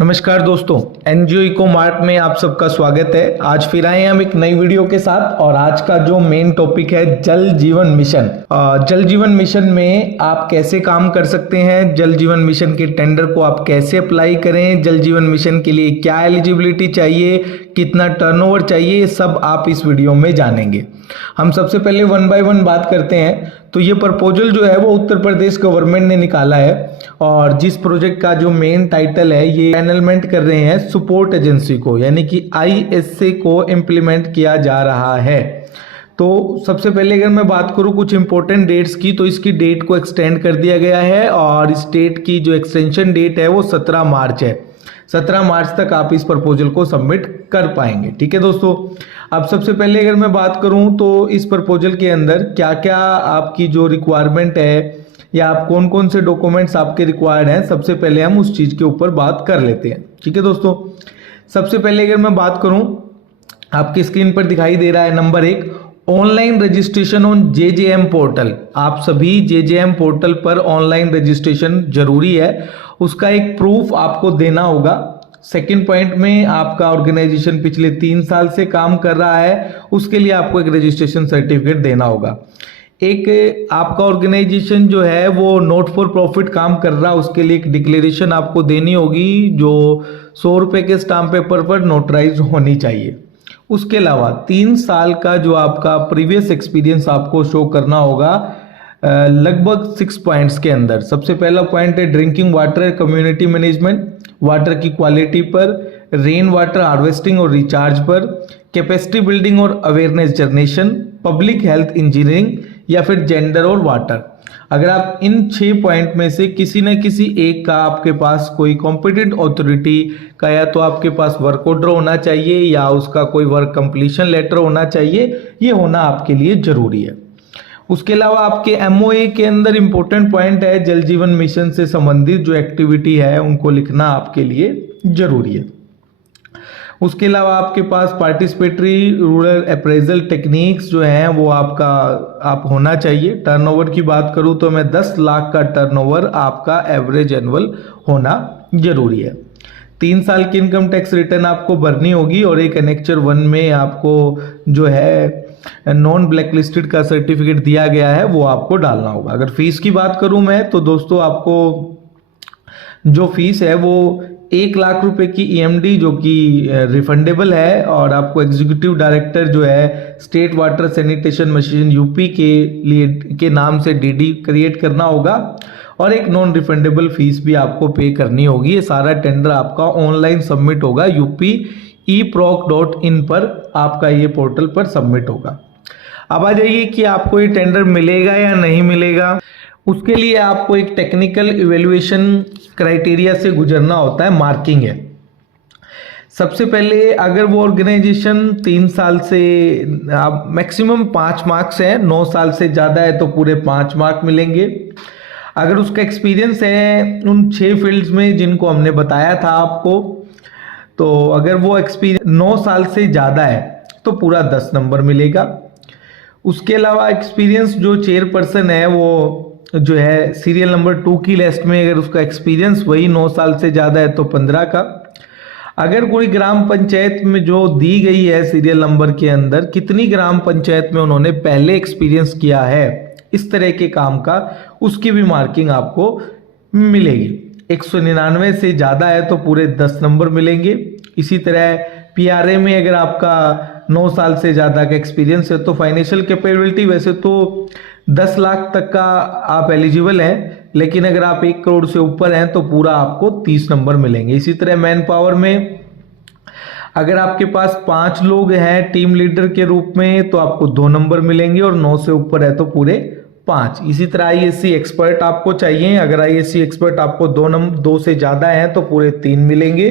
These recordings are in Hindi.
नमस्कार दोस्तों, एनजीओ इको मार्ट में आप सबका स्वागत है। आज फिर आए हैं हम एक नई वीडियो के साथ और आज का जो मेन टॉपिक है जल जीवन मिशन। जल जीवन मिशन में आप कैसे काम कर सकते हैं, जल जीवन मिशन के टेंडर को आप कैसे अप्लाई करें, जल जीवन मिशन के लिए क्या एलिजिबिलिटी चाहिए, कितना टर्नओवर चाहिए, ये सब आप इस वीडियो में जानेंगे। हम सबसे पहले वन बाय वन बात करते हैं। तो ये प्रपोजल जो है वो उत्तर प्रदेश गवर्नमेंट ने निकाला है और जिस प्रोजेक्ट का जो मेन टाइटल है, ये एनलमेंट कर रहे हैं सपोर्ट एजेंसी को, यानी कि आईएसए को इम्प्लीमेंट किया जा रहा है। तो सबसे पहले अगर मैं बात करूं कुछ इंपॉर्टेंट डेट्स की, तो इसकी डेट को एक्सटेंड कर दिया गया है और इस डेट की जो एक्सटेंशन डेट है वो 17 मार्च है। 17 मार्च तक आप इस प्रपोजल को सबमिट कर पाएंगे। ठीक है दोस्तों, अब सबसे पहले अगर मैं बात करूं तो इस प्रपोजल के अंदर क्या क्या आपकी जो रिक्वायरमेंट है या आप कौन कौन से डॉक्यूमेंट्स आपके रिक्वायर्ड हैं, सबसे पहले हम उस चीज़ के ऊपर बात कर लेते हैं। ठीक है दोस्तों, सबसे पहले अगर मैं बात करूं, आपकी स्क्रीन पर दिखाई दे रहा है number 1, online registration on JJM portal. आप सभी जेजेएम पोर्टल पर ऑनलाइन रजिस्ट्रेशन जरूरी है, उसका एक प्रूफ आपको देना होगा। सेकंड पॉइंट में आपका ऑर्गेनाइजेशन पिछले 3 साल से काम कर रहा है, उसके लिए आपको एक रजिस्ट्रेशन सर्टिफिकेट देना होगा। एक आपका ऑर्गेनाइजेशन जो है वो नॉट फॉर प्रॉफिट काम कर रहा है, उसके लिए एक डिक्लेरेशन आपको देनी होगी जो 100 रुपये के स्टाम्प पेपर पर नोटराइज होनी चाहिए। उसके अलावा 3 साल का जो आपका प्रीवियस एक्सपीरियंस आपको शो करना होगा लगभग 6 पॉइंट्स के अंदर। सबसे पहला पॉइंट है drinking water community management, water की क्वालिटी पर, रेन वाटर हार्वेस्टिंग और रिचार्ज पर, कैपेसिटी बिल्डिंग और awareness generation, public health engineering या फिर जेंडर और वाटर। अगर आप इन 6 पॉइंट में से किसी न किसी एक का आपके पास कोई कॉम्पिटेंट अथॉरिटी का या तो आपके पास वर्क ऑर्डर होना चाहिए या उसका कोई वर्क कंप्लीशन लेटर होना चाहिए, ये होना आपके लिए जरूरी है। उसके अलावा आपके एमओए के अंदर इंपॉर्टेंट पॉइंट है जल जीवन मिशन से संबंधित जो एक्टिविटी है उनको लिखना आपके लिए जरूरी है। उसके अलावा आपके पास पार्टिसिपेटरी रूरल अप्रेजल टेक्निक्स जो हैं वो आप होना चाहिए। टर्नओवर की बात करूं तो मैं 10 लाख का टर्नओवर आपका एवरेज एनुअल होना जरूरी है। 3 साल की इनकम टैक्स रिटर्न आपको भरनी होगी और एक एनेक्चर 1 में आपको जो है नॉन ब्लैक लिस्टेड का सर्टिफिकेट दिया गया है वो आपको डालना होगा। अगर फीस की बात करूं मैं तो दोस्तों आपको जो फीस है वो 1 लाख रुपए की ईएमडी जो कि रिफंडेबल है और आपको एग्जीक्यूटिव डायरेक्टर जो है state water sanitation mission UP के लिए के नाम से डीडी क्रिएट करना होगा और एक नॉन रिफंडेबल फीस भी आपको पे करनी होगी। ये सारा टेंडर आपका ऑनलाइन सबमिट होगा, यूपी eproc.in पर आपका ये पोर्टल पर सबमिट होगा। अब आ जाइए कि आपको ये टेंडर मिलेगा या नहीं मिलेगा। उसके लिए आपको एक टेक्निकल इवेल्युएशन क्राइटेरिया से गुजरना होता है, मार्किंग है। सबसे पहले अगर वो ऑर्गेनाइजेशन 3 साल से आप मैक्सिमम 5 मार्क्स है, 9 साल से ज़्यादा है तो पूरे 5 मार्क मिलेंगे। अगर उसका एक्सपीरियंस है उन 6 फील्ड्स में जिनको हमने बताया था आपको, तो अगर वो एक्सपीरियंस 9 साल से ज़्यादा है तो पूरा 10 नंबर मिलेगा। उसके अलावा एक्सपीरियंस जो चेयरपर्सन है वो जो है सीरियल नंबर 2 की लिस्ट में, अगर उसका एक्सपीरियंस वही 9 साल से ज़्यादा है तो 15 का। अगर कोई ग्राम पंचायत में जो दी गई है सीरियल नंबर के अंदर कितनी ग्राम पंचायत में उन्होंने पहले एक्सपीरियंस किया है इस तरह के काम का, उसकी भी मार्किंग आपको मिलेगी। 199 से ज़्यादा है तो पूरे 10 नंबर मिलेंगे। इसी तरह पीआरए में अगर आपका 9 साल से ज़्यादा का एक्सपीरियंस है तो फाइनेंशियल कैपेबिलिटी वैसे तो 10 लाख तक का आप एलिजिबल हैं, लेकिन अगर आप 1 करोड़ से ऊपर हैं तो पूरा आपको 30 नंबर मिलेंगे। इसी तरह मैन पावर में अगर आपके पास 5 लोग हैं टीम लीडर के रूप में तो आपको 2 नंबर मिलेंगे और 9 से ऊपर है तो पूरे 5। इसी तरह आईएससी एक्सपर्ट आपको चाहिए, अगर आईएससी एक्सपर्ट आपको 2 से ज़्यादा हैं तो पूरे 3 मिलेंगे।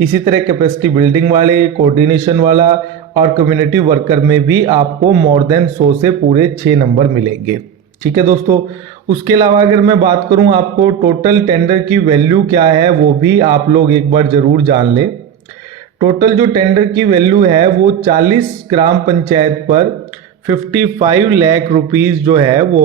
इसी तरह कैपेसिटी बिल्डिंग वाले, कोऑर्डिनेशन वाला और कम्युनिटी वर्कर में भी आपको मोर देन 100 से पूरे 6 नंबर मिलेंगे। ठीक है दोस्तों, उसके अलावा अगर मैं बात करूं आपको टोटल टेंडर की वैल्यू क्या है वो भी आप लोग एक बार जरूर जान लें। टोटल जो टेंडर की वैल्यू है वो 40 ग्राम पंचायत पर 55 लाख रुपीस जो है वो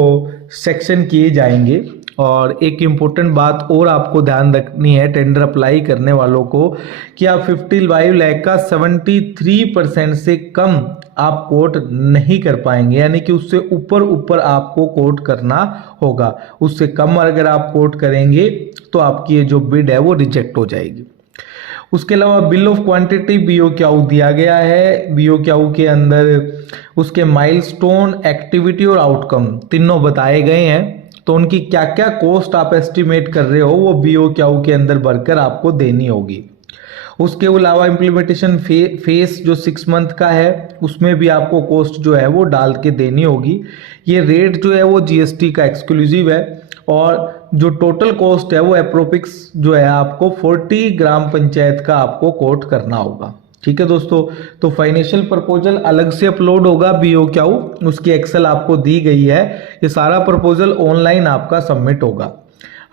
सेक्शन किए जाएंगे और एक इम्पोर्टेंट बात और आपको ध्यान रखनी है टेंडर अप्लाई करने वालों को कि आप 55 लाख का 73% से कम आप कोट नहीं कर पाएंगे, यानी कि उससे ऊपर आपको कोट करना होगा। उससे कम अगर आप कोट करेंगे तो आपकी ये जो बिड है वो रिजेक्ट हो जाएगी। उसके अलावा बिल ऑफ क्वांटिटी बीओक्यू दिया गया है। बीओक्यू के अंदर उसके माइलस्टोन, एक्टिविटी और आउटकम तीनों बताए गए हैं। तो उनकी क्या क्या कॉस्ट आप एस्टिमेट कर रहे हो वो बीओक्यू के अंदर भरकर आपको देनी होगी। उसके अलावा इम्प्लीमेंटेशन फेस जो 6 मंथ का है उसमें भी आपको कॉस्ट जो है वो डाल के देनी होगी। ये रेट जो है वो जीएसटी का एक्सक्लूसिव है और जो टोटल कॉस्ट है वो अप्रोक्स जो है आपको 40 ग्राम पंचायत का आपको कोट करना होगा। ठीक है दोस्तों, तो फाइनेंशियल प्रपोजल अलग से अपलोड होगा बीओक्यू, उसकी एक्सेल आपको दी गई है। ये सारा प्रपोजल ऑनलाइन आपका सबमिट होगा।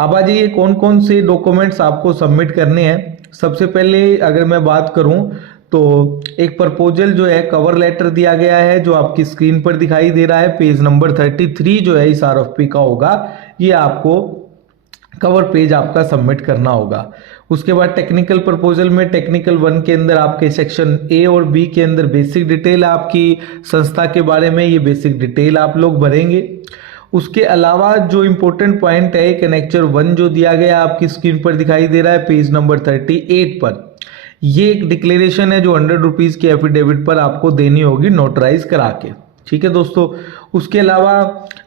अब आ जाइए कौन कौन से डॉक्यूमेंट्स आपको सबमिट करने हैं। सबसे पहले अगर मैं बात करूं तो एक प्रपोजल जो है कवर लेटर दिया गया है जो आपकी स्क्रीन पर दिखाई दे रहा है। पेज नंबर 33 जो है इस आरएफपी का होगा, ये आपको कवर पेज आपका सबमिट करना होगा। उसके बाद टेक्निकल प्रपोजल में टेक्निकल 1 के अंदर आपके सेक्शन ए और बी के अंदर बेसिक डिटेल आपकी संस्था के बारे में, ये बेसिक डिटेल आप लोग भरेंगे। उसके अलावा जो इम्पोर्टेंट पॉइंट है एक एनेक्चर 1 जो दिया गया आपकी स्क्रीन पर दिखाई दे रहा है पेज नंबर 38 पर, ये एक डिक्लेरेशन है जो 100 रुपीज़ की एफिडेविट पर आपको देनी होगी नोटराइज करा के। ठीक है दोस्तों, उसके अलावा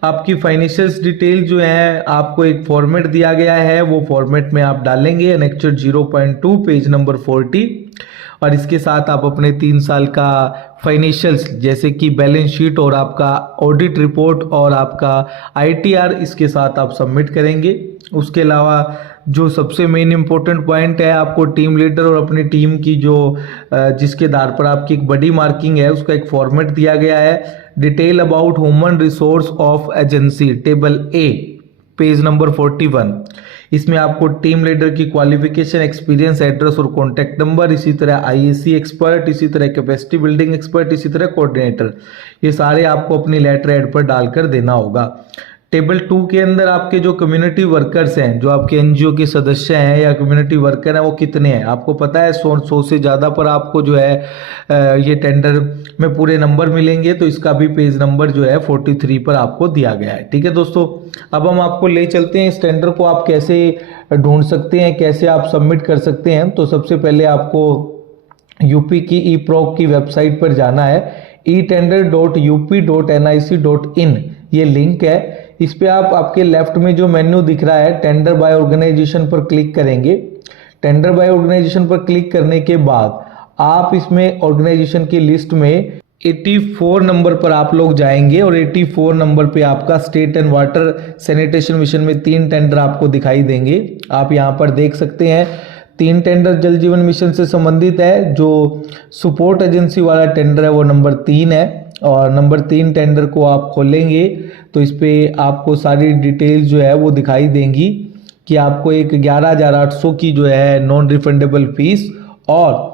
आपकी फाइनेंशियल्स डिटेल जो है आपको एक फॉर्मेट दिया गया है, वो फॉर्मेट में आप डालेंगे एनेक्चर 0.2 पेज नंबर 40 और इसके साथ आप अपने 3 साल का फाइनेंशियल्स जैसे कि बैलेंस शीट और आपका ऑडिट रिपोर्ट और आपका आईटीआर इसके साथ आप सबमिट करेंगे। उसके अलावा जो सबसे मेन इंपॉर्टेंट पॉइंट है आपको टीम लीडर और अपनी टीम की जो जिसके आधार पर आपकी एक बड़ी मार्किंग है उसका एक फॉर्मेट दिया गया है। Detail about human resource of agency table A page number 41, इसमें आपको टीम लीडर की क्वालिफिकेशन, एक्सपीरियंस, एड्रेस और कॉन्टैक्ट नंबर, इसी तरह आईएसी एक्सपर्ट, इसी तरह कैपेसिटी बिल्डिंग एक्सपर्ट, इसी तरह कोऑर्डिनेटर, ये सारे आपको अपनी लेटर हेड पर डालकर देना होगा। टेबल 2 के अंदर आपके जो कम्युनिटी वर्कर्स हैं, जो आपके एनजीओ के सदस्य हैं या कम्युनिटी वर्कर हैं, वो कितने हैं आपको पता है। 100 से ज़्यादा पर आपको जो है ये टेंडर में पूरे नंबर मिलेंगे, तो इसका भी पेज नंबर जो है 43 पर आपको दिया गया है। ठीक है दोस्तों, अब हम आपको ले चलते हैं इस टेंडर को आप कैसे ढूंढ सकते हैं, कैसे आप सबमिट कर सकते हैं। तो सबसे पहले आपको यूपी की ई-प्रोक की वेबसाइट पर जाना है, etender.up.nic.in ये लिंक है। इस पे आप आपके लेफ्ट में जो मेन्यू दिख रहा है टेंडर बाय ऑर्गेनाइजेशन पर क्लिक करेंगे। टेंडर बाय ऑर्गेनाइजेशन पर क्लिक करने के बाद आप इसमें ऑर्गेनाइजेशन की लिस्ट में 84 नंबर पर आप लोग जाएंगे और 84 नंबर पे आपका state and water sanitation mission में 3 टेंडर आपको दिखाई देंगे। आप यहाँ पर देख सकते हैं 3 टेंडर जल जीवन मिशन से संबंधित है। जो सपोर्ट एजेंसी वाला टेंडर है वो नंबर 3 है और नंबर 3 टेंडर को आप खोलेंगे तो इस पे आपको सारी डिटेल जो है वो दिखाई देंगी कि आपको एक 11,800 की जो है नॉन रिफंडेबल फीस और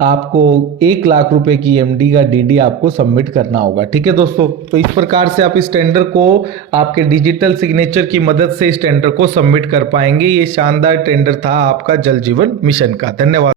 आपको 1 लाख रुपए की एमडी का डीडी आपको सबमिट करना होगा। ठीक है दोस्तों, तो इस प्रकार से आप इस टेंडर को आपके डिजिटल सिग्नेचर की मदद से इस टेंडर को सबमिट कर पाएंगे। ये शानदार टेंडर था आपका जल जीवन मिशन का। धन्यवाद।